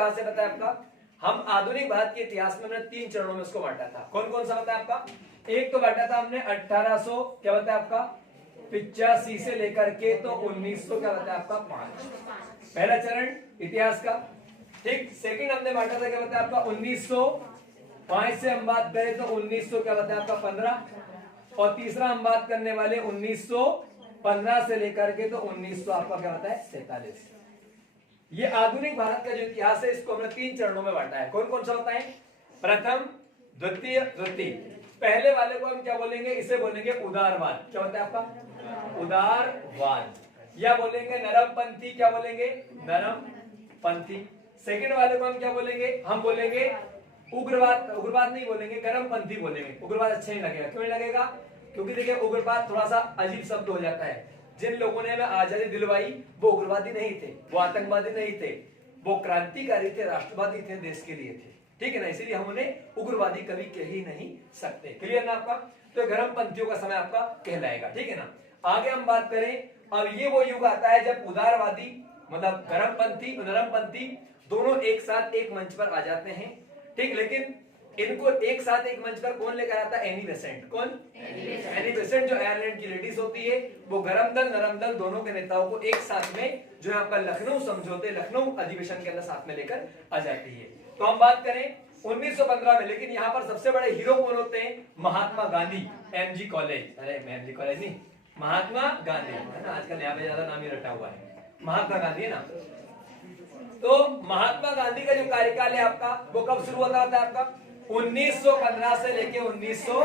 कहां से बताया आपका? हम आधुनिक भारत के इतिहास में हमने 3 चरणों में उसको बांटा था। कौन कौन सा बताया आपका? एक तो बांटा था हमने 1800 क्या बताया आपका 85 से लेकर के तो 1900 क्या बताया आपका 5, पहला चरण इतिहास का। ठीक, सेकंड हमने बांटा था क्या बताया आपका 1905 से हम बात करें तो 1900 क्या बताया आपका 15, और तीसरा हम बात करने वाले 1915 से लेकर के तो 1900 आपका क्या होता है 47। ये आधुनिक भारत का जो इतिहास है इसको हमने 3 चरणों में बांटा है। कौन कौन सा बताएं? प्रथम, द्वितीय, तृतीय। पहले वाले को हम क्या बोलेंगे? इसे बोलेंगे उदारवाद। क्या होता है आपका? उदारवाद। या बोलेंगे नरमपंथी। क्या बोलेंगे? नरमपंथी। सेकंड वाले को हम क्या बोलेंगे? हम बोलेंगे उग्रवाद। उग्रवाद नहीं बोलेंगे, गर्मपंथी बोलेंगे। उग्रवाद अच्छा नहीं लगेगा। क्यों नहीं लगेगा? क्योंकि देखिए उग्रवाद थोड़ा सा अजीब शब्द हो जाता है। जिन लोगों ने हमें आजादी दिलवाई वो उग्रवादी नहीं थे, वो आतंकवादी नहीं थे, वो क्रांतिकारी थे, राष्ट्रवादी थे, देश के लिए थे। ठीक है ना, इसीलिए हम उन्हें उग्रवादी कभी कह ही नहीं सकते। क्लियर ना आपका? तो गर्मपंथियों का समय आपका कहलाएगा। ठीक है ना। आगे हम बात करें, अब ये वो युग आता है जब उदारवादी मतलब गर्मपंथी और नरमपंथी दोनों एक साथ एक मंच पर आ जाते हैं। ठीक, लेकिन इनको एक साथ एक मंच पर कौन लेकर आता है? Annie Besant. कौन? एनी बेसेंट जो आयरलैंड की लेडीज होती है, वो गरम दल नरम दल दोनों के नेताओं को एक साथ में जो है आपका लखनऊ समझौते, लखनऊ अधिवेशन के अंदर साथ में लेकर आ जाती है। तो हम बात करें 1915 में, लेकिन यहाँ पर सबसे बड़े हीरो कौन होते हैं? Mahatma Gandhi, MG college. अरे एमजी कॉलेज नहीं, महात्मा गांधी है ना, आजकल यहाँ पे ज्यादा नाम ही रटा हुआ है, महात्मा गांधी है ना। तो महात्मा गांधी का जो कार्यकाल है आपका वो कब शुरू होता है आपका? 1915 से लेके 1900।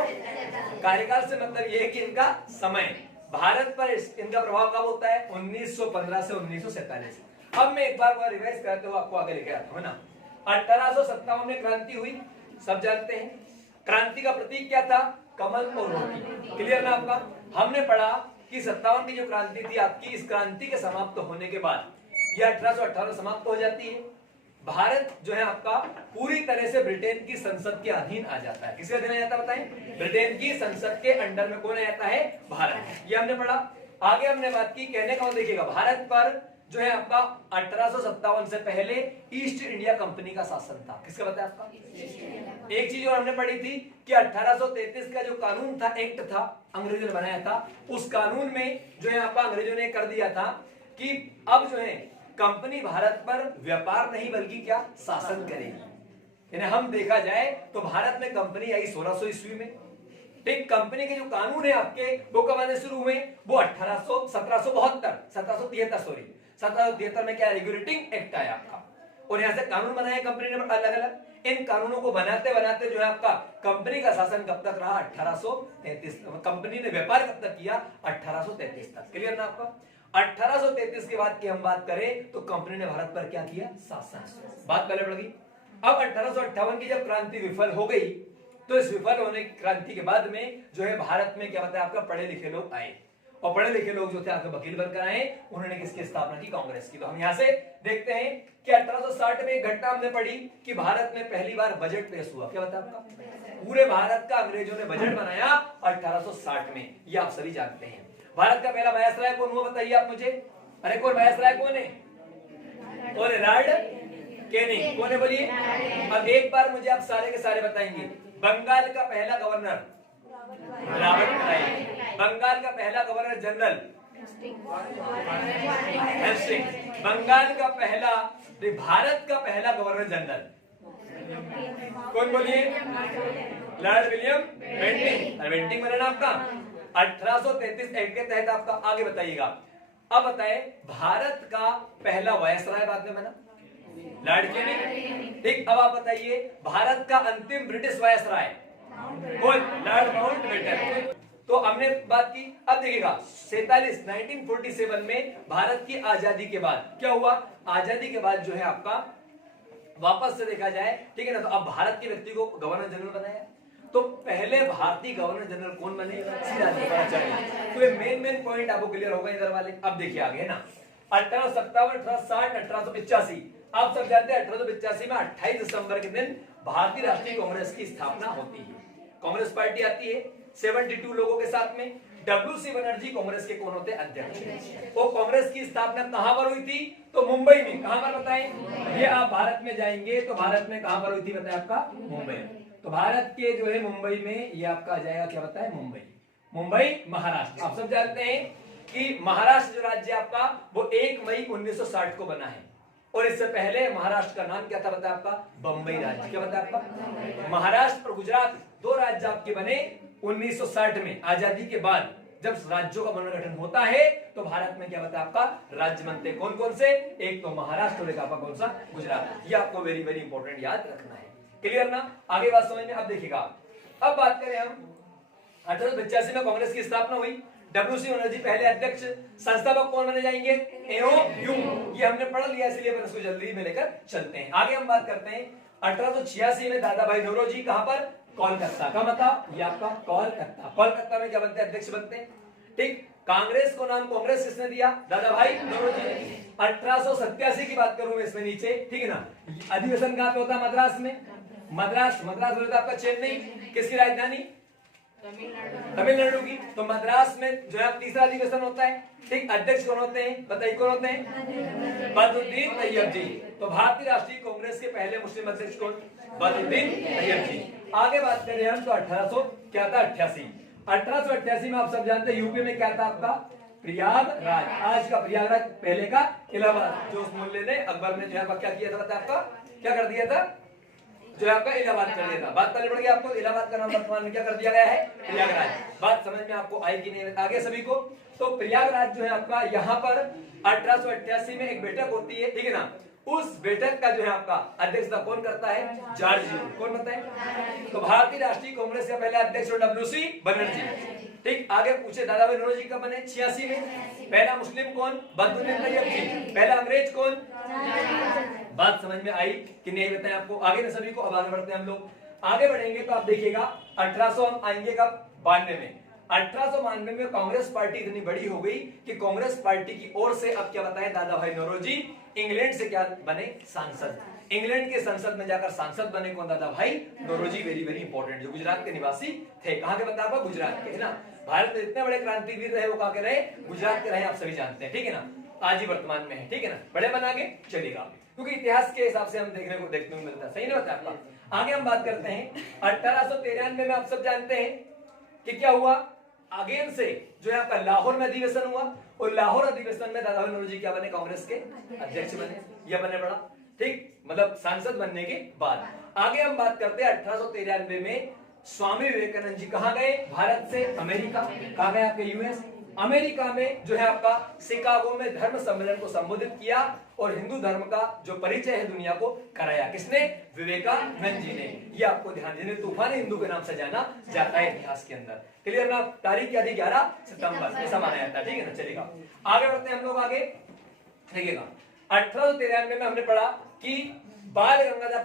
कार्यकाल से मतलब ये है कि इनका समय भारत पर इनका प्रभाव कब होता है? 1915 से 1947। अब मैं एक बार रिवाइज करते हुए आपको आगे लेके आता हूं ना। 1857 में क्रांति हुई, सब जानते हैं। क्रांति का प्रतीक क्या था? कमल और रोटी। क्लियर ना आपका? हमने पढ़ा कि 57 की जो क्रांति थी आपकी, इस क्रांति के समाप्त होने के बाद यह 1818 समाप्त हो जाती है। भारत जो है आपका पूरी तरह से ब्रिटेन की संसद के अधीन आ जाता है। किसके अधीन आ जाता है बताएं? ब्रिटेन की संसद के अंडर में कौन आ जाता है? भारत। ये हमने पढ़ा। आगे हमने बात की, कहने का देखिएगा भारत पर जो है आपका 1857 से पहले ईस्ट इंडिया कंपनी का शासन था। किसका बताया आपका? एक चीज और हमने पढ़ी थी कि 1833 का जो कानून था, एक्ट था, अंग्रेजों ने बनाया था, उस कानून में जो है आपका अंग्रेजों ने कर दिया था कि अब जो है कंपनी भारत पर व्यापार नहीं बल्कि क्या शासन करेगी। यानी हम देखा जाए तो भारत में कंपनी आई 1600 ईस्वी में। ठीक, कंपनी के जो कानून है आपके वो कब आने शुरू हुए? वो 1773 में क्या रेगुलेटिंग एक्ट आया आपका, और यहाँ से कानून बनाए कंपनी ने अलग अलग। इन कानूनों को बनाते बनाते जो है आपका कंपनी का शासन कब तक रहा? 1833। कंपनी ने व्यापार कब तक किया? 1833 तक। क्लियर ना आपका? 1833 के बाद की हम बात करें तो कंपनी ने भारत पर क्या किया? शासन। बात पहले बढ़ गई। अब 1858 की जब क्रांति विफल हो गई तो इस विफल होने की क्रांति के बाद में जो है भारत में क्या बताया आपका पढ़े लिखे लोग आए, और पढ़े लिखे लोग जो थे आपके वकील बनकर आए। उन्होंने किसकी स्थापना की? कांग्रेस की। तो हम यहाँ से देखते हैं कि 1860 में एक घटना हमने पढ़ी कि भारत में पहली बार बजट पेश हुआ। क्या बताया आपका? पूरे भारत का अंग्रेजों ने बजट बनाया 1860 में, ये आप सभी जानते हैं। भारत का पहला वायसराय कौन हुआ बताइए आप मुझे? अरे कौन वायसराय कौन है? कौन है? Lord Canning. कौन है बोलिए? अब एक बार मुझे आप सारे के सारे बताएंगे। बंगाल का पहला गवर्नर रॉबर्ट क्लाइव, बंगाल का पहला गवर्नर जनरल हेस्टिंग्स, बंगाल का पहला, भारत का पहला गवर्नर जनरल कौन बोलिए? Lord William Bentinck. बेंटिंग बने ना आपका 1833 एक्ट के तहत आपका। आगे बताइएगा, अब बताए भारत का पहला वायसराय बाद में बना लॉर्ड कैनिंग। ठीक, अब आप बताइए भारत का अंतिम ब्रिटिश वायसराय कौन? Lord Mountbatten. तो हमने बात की। अब देखिएगा 1947 में भारत की आजादी के बाद क्या हुआ? आजादी के बाद जो है आपका वापस से देखा जाए, ठीक है ना, तो अब भारत के व्यक्ति को गवर्नर जनरल बनाया। तो पहले भारतीय गवर्नर जनरल कौन बने? सिराजुद्दौला। तो ये मेन पॉइंट आपको क्लियर होगा इधर वाले। अब देखिए आगे ना 1857, 1860, 1885। आप सब जानते हैं 1885 में 28 दिसंबर के दिन भारतीय राष्ट्रीय कांग्रेस की स्थापना होती है। कांग्रेस पार्टी आती है 72 लोगों के साथ में। डब्ल्यूसी बनर्जी कांग्रेस के कौन होते अध्यक्ष। वो कांग्रेस की स्थापना कहां पर हुई थी? तो मुंबई में। कहां पर बताएं? ये आप भारत में जाएंगे तो भारत में कहां पर हुई थी बताएं? आपका मुंबई। तो भारत के जो है मुंबई में ये आपका आ जाएगा क्या बताएं? मुंबई। मुंबई महाराष्ट्र। आप सब जानते हैं कि महाराष्ट्र जो राज्य आपका वो 1 मई 1960 को बना है और इससे पहले महाराष्ट्र का नाम क्या था बताया? आपका बंबई राज्य। क्या बताया? आपका महाराष्ट्र और गुजरात दो राज्य आपके बने 1960 में। आजादी के बाद जब राज्यों का पुनर्गठन होता है तो भारत में क्या बताया? आपका राज्य बनते कौन कौन से? एक तो महाराष्ट्र और एक आपका कौन सा? गुजरात। ये आपको वेरी वेरी इंपॉर्टेंट याद रखना है। क्लियर ना? आगे बात समझ में। अब देखिएगा, अब बात करें हम 1885 में कांग्रेस की स्थापना हुई। डब्ल्यूसी बनर्जी पहले अध्यक्ष। संस्थापक कौन बने जाएंगे? एओ यूंग। ये हमने पढ़ लिया इसलिए इसको जल्दी में लेकर चलते हैं। आगे हम बात करते हैं 1886 में दादा भाई नौरोजी कहां पर? कोलकाता। का मतलब ये आपका कोलकाता। कोलकाता में क्या बनते हैं? अध्यक्ष बनते हैं। ठीक। कांग्रेस को नाम कांग्रेस किसने दिया? दादा भाई नौरोजी ने। 1887 की बात करूं मैं इसमें नीचे, ठीक है ना? अधिवेशन कहां पे होता है? मद्रास में। मद्रास होता है आपका चेन्नई। किसकी राजधानी? तमिलनाडु की। तो मद्रास में जो है तीसरा अधिवेशन होता है। ठीक। अध्यक्ष कौन होते हैं बताइए? कौन होते हैं? बदरुद्दीन तैयब जी। तो भारतीय राष्ट्रीय कांग्रेस के पहले मुस्लिम अध्यक्ष कौन? बदरुद्दीन तैयब जी। आगे बात करें हम तो 1888 में आप सब जानते हैं यूपी में क्या था आपका? प्रयागराज। आज का प्रयागराज, पहले का इलाहाबाद। जो उस मुल्ले ने अकबर ने जो है क्या किया था बताया? आपका क्या कर दिया था? जो आपका इलाहाबाद कर दिया था। बात पहले पड़ गई आपको। इलाहाबाद का नाम वर्तमान में क्या कर दिया गया है? प्रयागराज। बात समझ में आपको आई कि नहीं? आगे सभी को। तो प्रयागराज जो है आपका, यहाँ पर 1888 में एक बैठक होती है, ठीक है ना? उस बैठक का जो है आपका अध्यक्षता कौन करता है? जॉर्ज यूं। कौन बताए? तो भारतीय राष्ट्रीय कांग्रेस का पहला अध्यक्ष डब्ल्यूसी बनर्जी। ठीक। आगे पूछे दादा भाई नौरोजी कब बने? 86 में। पहला मुस्लिम कौन? बदरुद्दीन तैयब जी। पहला अंग्रेज कौन? बात समझ में आई कि नहीं बताएं आपको? आगे ना सभी को। अब आगे बढ़ते हैं हम लोग। आगे बढ़ेंगे तो आप देखिएगा 1800 हम आएंगे कब? 92 में। 1892 में कांग्रेस पार्टी इतनी बड़ी हो गई कि कांग्रेस पार्टी की ओर से अब क्या बताएं? दादा भाई नौरोजी इंग्लैंड से क्या बने? सांसद। इंग्लैंड के संसद में जाकर सांसद बने कौन? दादा भाई नौरोजी। Very very important. जो गुजरात के निवासी थे। कहां के बताया? आपको गुजरात के, है ना? भारत में इतने बड़े क्रांतिवीर रहे, वो कहां के रहे? गुजरात के रहे। आप सभी जानते हैं, ठीक है ना? आज ही वर्तमान में है, ठीक है ना? बड़े बन आगे चलेगा, क्योंकि इतिहास के हिसाब से हम देखने को मिलता है। सही नहीं होता आपका? आगे हम बात करते हैं 1893 में। आप सब जानते हैं कि क्या हुआ? अगेन से जो है आपका लाहौर में अधिवेशन हुआ और लाहौर अधिवेशन में दादा भाई नौरोजी क्या बने? कांग्रेस के अध्यक्ष बने। यह बने पड़ा, ठीक, मतलब सांसद बनने के बाद। आगे हम बात करते हैं 1893 में स्वामी विवेकानंद जी कहां गए? भारत से अमेरिका। कहां गए? आपके यूएस। अमेरिका में जो है आपका शिकागो में धर्म सम्मेलन को संबोधित किया और हिंदू धर्म का जो परिचय है दुनिया को कराया। किसने? विवेकानंद जी ने। ये आपको ध्यान देने, तूफान हिंदू के नाम से जाना जाता है इतिहास के अंदर। क्लियर ना? तारीख क्या थी? 11 सितंबर ऐसा माना जाता है, ठीक है ना? चलेगा, आगे बढ़ते हैं हम लोग। आगे देखिएगा 1893 में हमने पढ़ा कि बाल गंगाधर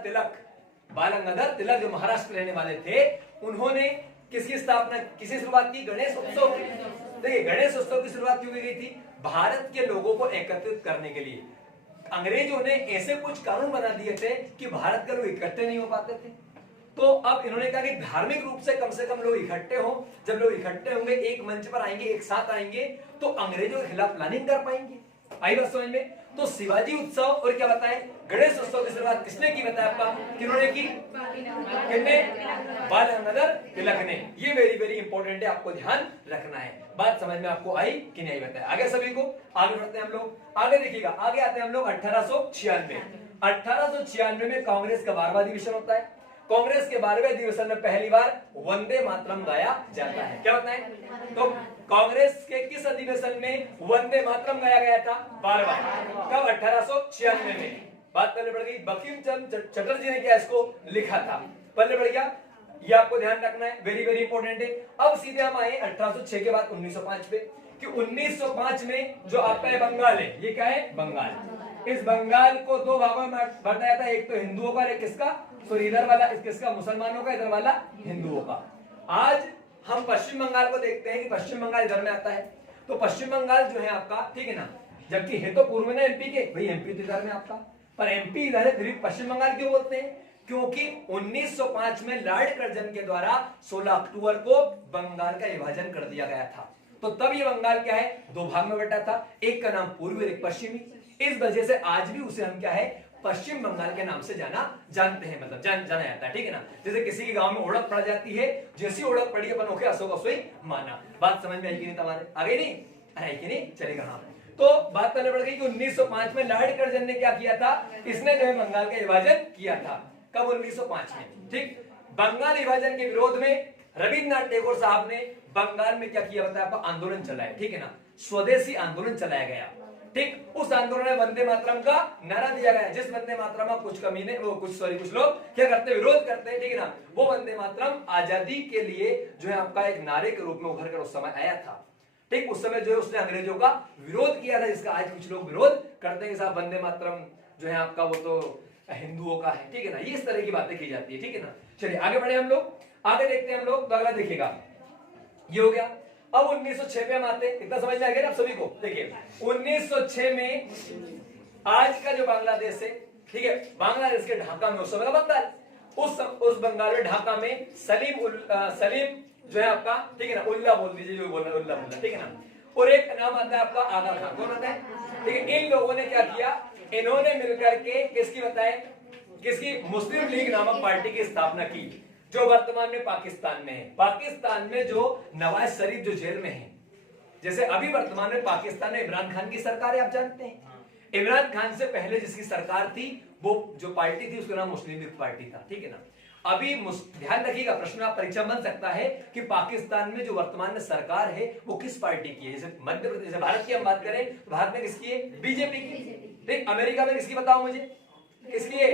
तिलक जो महाराष्ट्र रहने वाले थे, उन्होंने किसकी स्थापना, किसी शुरुआत की? गणेश उत्सव की। देखिए गणेश उत्सव की शुरुआत क्यों की गई थी? भारत के लोगों को एकत्रित करने के लिए। अंग्रेजों ने ऐसे कुछ कानून बना दिए थे कि भारत के लोग इकट्ठे नहीं हो पाते थे। तो अब इन्होंने कहा कि धार्मिक रूप से कम लोग इकट्ठे हों। जब लोग इकट्ठे होंगे, एक मंच पर आएंगे, एक साथ आएंगे, तो अंग्रेजों के खिलाफ प्लानिंग कर पाएंगे। आई बात समझ में? तो शिवाजी उत्सव और क्या बताएं? गणेश उत्सव की शुरुआत किसने की बताया? आपका किन्होंने की? किसने? बाल गंगाधर तिलक ने। ये वेरी वेरी इंपॉर्टेंट है, आपको ध्यान रखना है। बात समझ में आपको आई कि नहीं बताया? आगे सभी को। आगे बढ़ते हैं हम लोग। आगे देखिएगा, आगे आते हैं हम लोग 1896 में कांग्रेस का 12वां अधिवेशन होता है। कांग्रेस के 12वें अधिवेशन में पहली बार वंदे मातरम गाया जाता है। क्या बताएं? तो कांग्रेस के किस अधिवेशन में वंदे मातरम गाया गया था? 12वां। कब? 1896 में। बात पहले बढ़ गई। बंकिम चंद्र चटर्जी ने क्या इसको लिखा था? पहले बढ़ गया, ये आपको ध्यान रखना है, वेरी वेरी इंपॉर्टेंट है। अब सीधे हम आए 1806 के बाद 1905 पे, कि 1905 में जो आपका है बंगाल है, ये क्या है? बंगाल। इस बंगाल को दो भागों में बांटा जाता है, एक तो हिंदुओं का, एक किसका? सॉरी इधर वाला किसका? मुसलमानों का, इधर वाला हिंदुओं का। आज हम पश्चिम बंगाल को देखते हैं कि पश्चिम बंगाल इधर में आता है, तो पश्चिम बंगाल जो है आपका, ठीक है ना, जबकि है तो पूर्व में एमपी के, भाई एमपी तो इधर में आपका, पर एमपी इधर है, फिर पश्चिम बंगाल क्यों बोलते हैं? क्योंकि 1905 में लॉर्ड कर्जन के द्वारा 16 अक्टूबर को बंगाल का विभाजन कर दिया गया था। तो तब ये बंगाल क्या है, दो भाग में बटा था, एक का नाम पूर्वी और एक पश्चिमी। इस वजह से आज भी उसे हम क्या है, पश्चिम बंगाल के नाम से जानते हैं, मतलब जाना जाता है, ठीक है ना। जैसे किसी के गांव में ओढ़क पड़ जाती है, जैसी ओढ़क पड़ी अपन ओके अशोक असोई माना। बात समझ में आई कि नहीं तुम्हारे, आ गई नहीं, आई कि नहीं, चलेगा। हाँ, तो बात पहले बढ़ गई कि 1905 में लॉर्ड कर्जन ने क्या किया था, इसने जो है बंगाल का विभाजन किया था। कब, 1905 में, ठीक। बंगाल विभाजन के विरोध में रविन्द्रनाथ टैगोर साहब ने बंगाल में क्या किया बताया, आपका आंदोलन चलाया, ठीक है ना, स्वदेशी आंदोलन चलाया गया, ठीक। उस आंदोलन में वंदे मातरम का नारा दिया गया, जिस वंदे मातरम में कुछ कमीने कुछ लोग क्या करते, विरोध करते हैं, ठीक है ना। वो वंदे मातरम आजादी के लिए जो है आपका एक नारे के रूप में उभर कर उस समय आया था, ठीक। उस समय जो है उसने अंग्रेजों का विरोध किया था, जिसका आज कुछ लोग विरोध करते हैं कि साहब वंदे मातरम जो है आपका वो तो हिंदुओं का है, ठीक है ना। ये इस तरह की बातें की जाती है, ठीक है ना। चलिए आगे बढ़े हम लोग, आगे देखते हैं हम लोग, तो अगला देखिएगा, ये हो गया। अब 1906 पे हम आते हैं, इतना समझ में आ गया ना आप सभी को। देखिए 1906 में आज का जो बांग्लादेश है, ठीक है, बांग्लादेश के ढाका में उस समय का बंगाल, उस बंगाल में ढाका में सलीम जो है आपका, ठीक है ना, उल्ला बोल दीजिए, जो बोलना उल्ला बोलना, ठीक है ना। और एक नाम आता है आपका आगा खान, कौन आता है, ठीक है। इन लोगों ने क्या किया, इन्होंने मिलकर के किसकी बताए, किसकी, मुस्लिम लीग नामक पार्टी की स्थापना की, जो वर्तमान में पाकिस्तान में है। पाकिस्तान में जो नवाज शरीफ जो जेल में है, जैसे अभी वर्तमान में पाकिस्तान में इमरान खान की सरकार है, आप जानते हैं। इमरान खान से पहले जिसकी सरकार थी, वो जो पार्टी थी उसका नाम मुस्लिम लीग पार्टी था, ठीक है ना। अभी ध्यान रखिएगा, प्रश्न आप परीक्षा बन सकता है कि पाकिस्तान में जो वर्तमान में सरकार है वो किस पार्टी की है। जैसे मध्य प्रदेश, जैसे भारत की हम बात करें तो भारत में किसकी है, बीजेपी की, ठीक। अमेरिका में किसकी बताओ मुझे, किसकी है,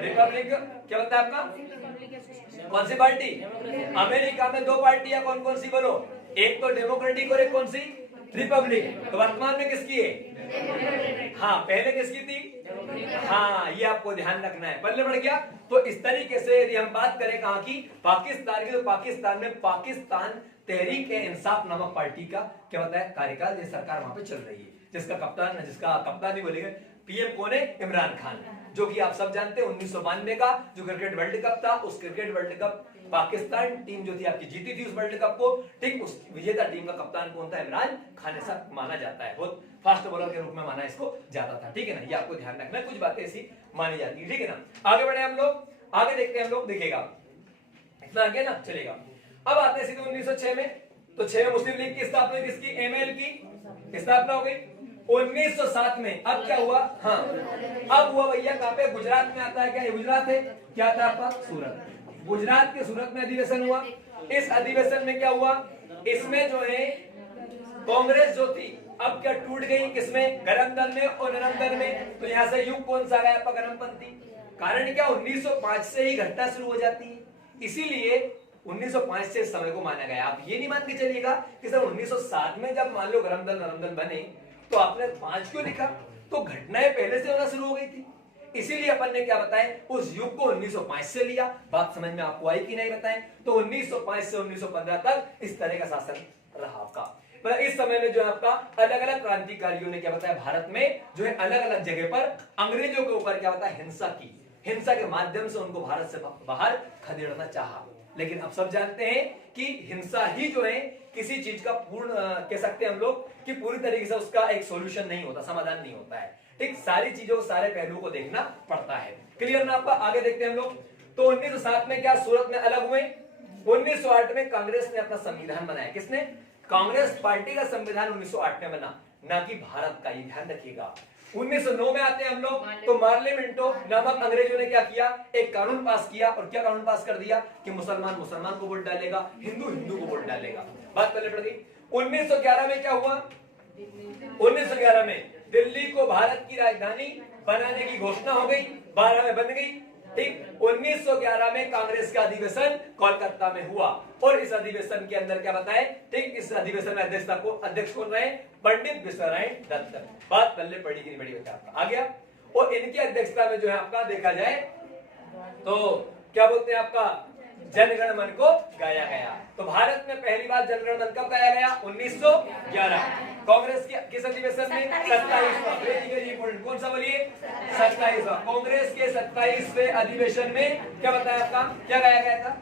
रिपब्लिक, क्या बताया आपका, कौन सी पार्टी, अमेरिका में दो पार्टियां, कौन कौन सी बोलो, एक तो डेमोक्रेटिक और एक कौन सी, रिपब्लिक। तो वर्तमान में किसकी है, हाँ, पहले किसकी थी, हाँ, ये आपको ध्यान रखना है, पल्ले बढ़ गया। तो इस तरीके से यदि हम बात करें कहां की, पाकिस्तान की, तो पाकिस्तान में पाकिस्तान तहरीक इंसाफ नामक पार्टी का क्या बताया कार्यकाल, ये सरकार वहां पे चल रही है, जिसका कप्तान ही बोलेगा, पीएम कौन है, इमरान खान, जो कि आप सब जानते हैं 1992 का जो क्रिकेट वर्ल्ड कप था, उस cricket world cup Pakistan team जो थी आपकी जीती थी उस वर्ल्ड कप को, ठीक। उस विजेता टीम का कप्तान कौन था, इमरान खान, ऐसा माना जाता है, बहुत फास्ट बॉलर के रूप में माना इसको जाता था, ठीक है ना। ये आपको ध्यान रखना है, कुछ बातें ऐसी मानी जाती है, ठीक है ना। आगे बढ़े हम लोग, आगे देखते हैं हम लोग, देखिएगा इतना आगे ना चलेगा। अब आते हैं सीधे 1906 में, तो 6 में मुस्लिम लीग की स्थापना किसकी, एमएल की स्थापना हो गई। 1907 में अब क्या हुआ, हाँ, अब हुआ भैया कहां पे, गुजरात में आता है, क्या ये गुजरात है, क्या था आपका, सूरत, गुजरात के सूरत में अधिवेशन हुआ। इस अधिवेशन में क्या हुआ, इसमें जो है कांग्रेस जो थी अब क्या टूट गई, किसमें, गरम दल में और नरम दल में। तो यहां से युग कौन सा आ गया आपका, गरमपंथी। कारण क्या, 1905 से ही घटना शुरू हो जाती है, इसीलिए 1905 से इस समय को माना गया। आप ये नहीं मान के चलिएगा कि सर 1907 में जब मान लो गरम दल नरम दल बने तो आपने 5 क्यों लिखा, तो घटनाएं पहले से होना शुरू हो गई थी, इसीलिए अपन ने क्या बताया, उस युग को 1905 से लिया। बात समझ में आपको आई कि नहीं बताएं, तो 1905 से 1915 तक इस तरह का शासन रहा आपका। इस समय में जो है आपका अलग अलग क्रांतिकारियों ने क्या बताया, भारत में जो है अलग अलग जगह पर अंग्रेजों के ऊपर क्या बताया, हिंसा की, हिंसा के माध्यम से उनको भारत से बाहर खदेड़ना चाहा। लेकिन अब सब जानते हैं कि हिंसा ही जो है किसी चीज का पूर्ण कह सकते हैं हम लोग कि पूरी तरीके से उसका एक सॉल्यूशन नहीं होता, समाधान नहीं होता है, ठीक। सारी चीजों, सारे पहलुओं को देखना पड़ता है। क्लियर ना आपका, आगे देखते हैं हम लोग। तो 1907 में क्या सूरत में अलग हुए। 1908 में कांग्रेस ने अपना संविधान बनाया, किसने, कांग्रेस पार्टी का संविधान 1908 में बना, ना कि भारत का, ये ध्यान रखिएगा। 1909 में आते हैं हम लोग, तो मार्लिमेंटो नामक अंग्रेजों ने क्या किया, एक कानून पास किया, और क्या कानून पास कर दिया कि मुसलमान मुसलमान को वोट डालेगा, हिंदू हिंदू को वोट डालेगा। बात पहले पड़ गई। 1911 में क्या हुआ, 1911 में दिल्ली को भारत की राजधानी बनाने की घोषणा हो गई, 12 में बन गई, ठीक। 1911 में कांग्रेस का अधिवेशन कोलकाता में हुआ, और इस अधिवेशन के अंदर क्या बताए, ठीक, इस अधिवेशन में अध्यक्ष कौन रहे, पंडित विश्वनारायण दत्त। बात पहले पढ़ी कि नहीं पढ़ी बच्चा आपका आ गया। और इनकी अध्यक्षता में जो है आपका देखा जाए तो क्या बोलते हैं आपका, जनगण मन को गाया गया। तो भारत में पहली बार जनगण मन कब गाया गया, 1911। कांग्रेस के किस अधिवेशन में, 27वां, वेरी इंपोर्टेंट, कौन सा बोलिए, 27वां। कांग्रेस के 27वें अधिवेशन में क्या बताया आपका, क्या गाया गया था,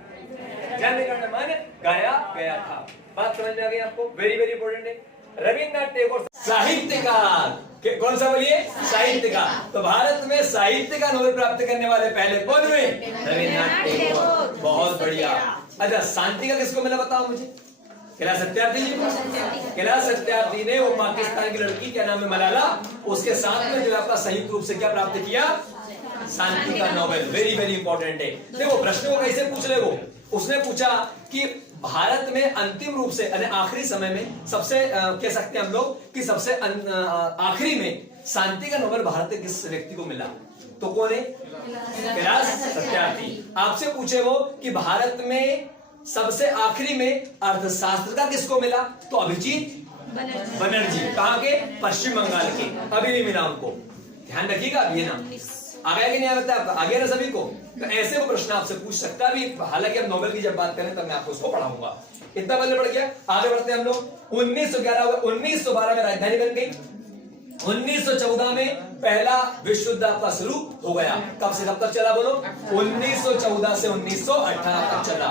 जन गण मन गाया गया था। बात समझ में आ गई आपको? वेरी वेरी इंपॉर्टेंट है। रविन्द्रनाथ टैगोर साहित्यकार, कौन सा बोलिए? साहित्यकार। तो भारत में साहित्य का नोबेल प्राप्त करने वाले पहले कौन हुए? रविन्द्रनाथ टैगोर। बहुत बढ़िया। अच्छा, शांति का किसको मिला बताओ मुझे? कैलाश सत्यार्थी जी। कैलाश सत्यार्थी ने वो पाकिस्तान की लड़की, क्या नाम है, मलाला, उसके साथ में जो आपका संयुक्त रूप से क्या प्राप्त किया? शांति का नोबेल। वेरी वेरी इंपॉर्टेंट है। देखो प्रश्न को कैसे पूछ ले वो, उसने पूछा कि भारत में अंतिम रूप से आखिरी समय में सबसे कह सकते हैं हम लोग कि सबसे आखिरी में शांति का नोबेल भारत के किस व्यक्ति को मिला? तो कौन है? कैलाश सत्यार्थी। आपसे पूछे वो कि भारत में सबसे आखिरी में अर्थशास्त्र का किसको मिला? तो अभिजीत बनर्जी। कहां के? पश्चिम बंगाल के। अभी नहीं मिला उनको, ध्यान रखिएगा। अब ये ना आ गया कि नहीं आता आपका? आ गया ना सभी को? तो ऐसे वो प्रश्न आपसे पूछ सकता है भी। हालांकि अब नोबेल की जब बात करें तब मैं आपको उसको पढ़ाऊंगा। इतना पहले पढ़ गया, आगे बढ़ते हैं हम लोग। 1911 1912 में राजधानी बन गई। 1914 में पहला विश्व युद्ध आपका शुरू हो गया। कब से कब तक चला बोलो? 1914 से 1918 तक चला।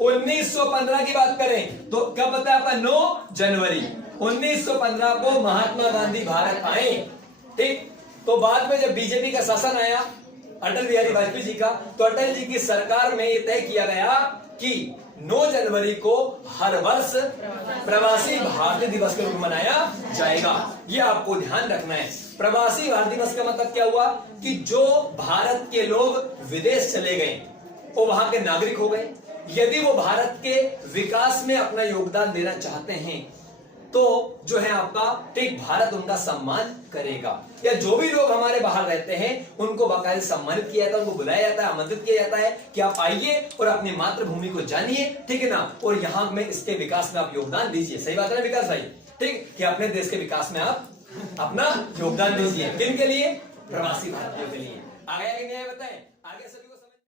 1915 की बात करें तो कब बताया आपका? 9 जनवरी 1915 को महात्मा गांधी भारत आए। ठीक, तो बाद में जब बीजेपी का शासन आया अटल बिहारी वाजपेयी जी का, तो अटल जी की सरकार में यह तय किया गया कि 9 जनवरी को हर वर्ष प्रवासी भारतीय दिवस के रूप में मनाया जाएगा। ये आपको ध्यान रखना है। प्रवासी भारतीय दिवस का मतलब क्या हुआ कि जो भारत के लोग विदेश चले गए वो वहां के नागरिक हो गए। यदि वो भारत के विकास में अपना योगदान देना चाहते हैं तो जो है आपका ठीक भारत उनका सम्मान करेगा। या जो भी लोग हमारे बाहर रहते हैं उनको बाकायदा सम्मानित किया जाता है, उनको बुलाया जाता है, आमंत्रित किया जाता है कि आप आइए और अपनी मातृभूमि को जानिए, ठीक है ना, और यहाँ में इसके विकास में आप योगदान दीजिए। सही बात है ना विकास भाई? ठीक, कि अपने देश के विकास में आप अपना योगदान दीजिए। किन के लिए? प्रवासी भारतीयों के लिए। आगे आगे नहीं बताएं, आगे सभी को